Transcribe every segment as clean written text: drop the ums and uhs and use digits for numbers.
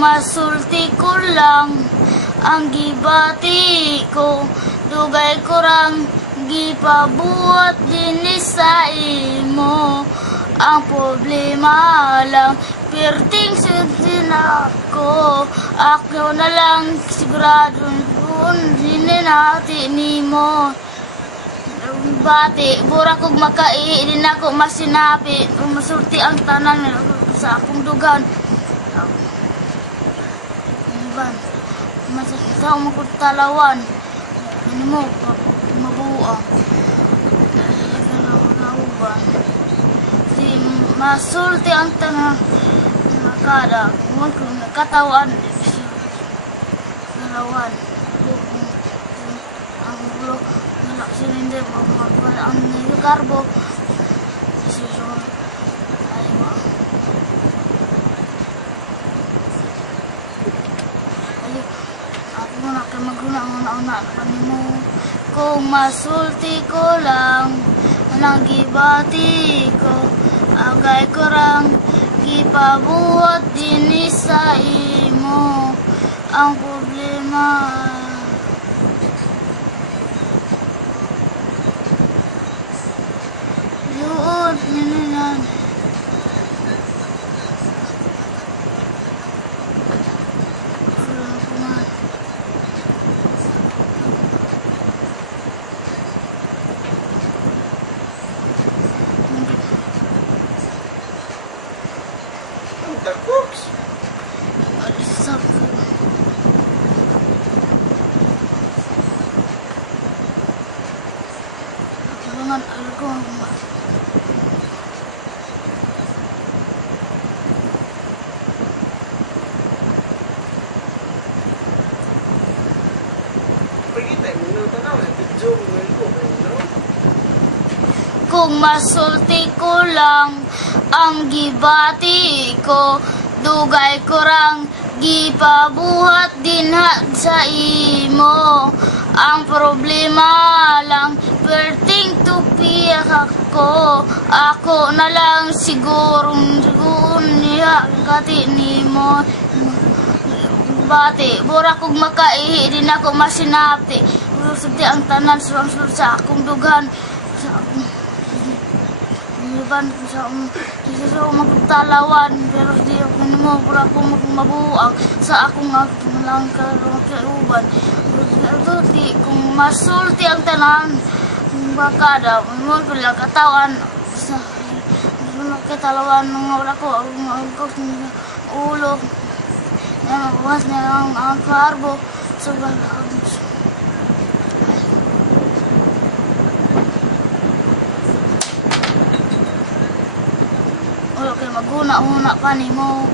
masulti ko lang ang gibati ko, dugay ko rang gipabuhat din sa imo. Ang problema lang, perting sundin ako na lang sigurado kung natin nimo. Bati, bura kog makai, din ako masinapi, masulti ang tanan sa akong dugan. Iban, masasakaw mo ko talawan. Ano mo, mabuang. Nauban. Si masulti ang tanan, makada, katawan, talawan. Ang ulo, silinder, ang niligarbo. Susunod. Ayaw. Ayaw. Ako muna kayo maguna ang mo. Kung masulti ko lang, walang gibati ko, agay ko rang gipabuhat din sa imo. Ang problema, yun, ninan. The books. Alisap ko. Tulungan ako ang kung masulti ko lang ang gibati ko, dugay ko rang gipabuhat din sa imo. Ang problema lang, perting tupiyak ako na lang sigurong niya kati nimo. Bati, bura kog makaihi, din ako masinapti. Sabdi ang tanan sa akong dugan. Sa akong sa magtalawan, pero di ako mo, bura akong mabuang sa akong lang kauban. Di kung masulti ang tanan, bakada, mo lang katawan sa katalawan ng wala ko, ang ulo. Mabukas niya ang karbo sa ulo kayo maguna-una pa ni mo.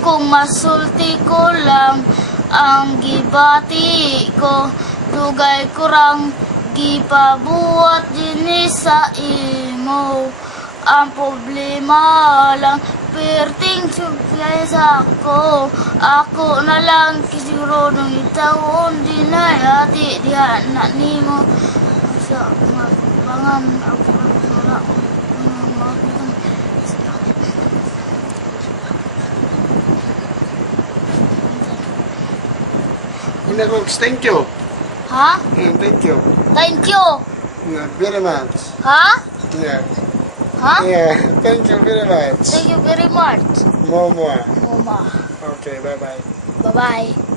Kung masulti ko lang ang gibati ko, dugay ko rang gipabuhat din sa imo. Ang problema lang, perting supply sa ako na lang kisiguro nung itawon din na yati diha na nimo sa mabangan ako wala Thank you. ha? Thank you. Thank you. Yeah, very much. Ha? Yeah. Ha? Yeah, thank you very much. Thank you very much. More. Mama. Okay, bye-bye. Bye-bye.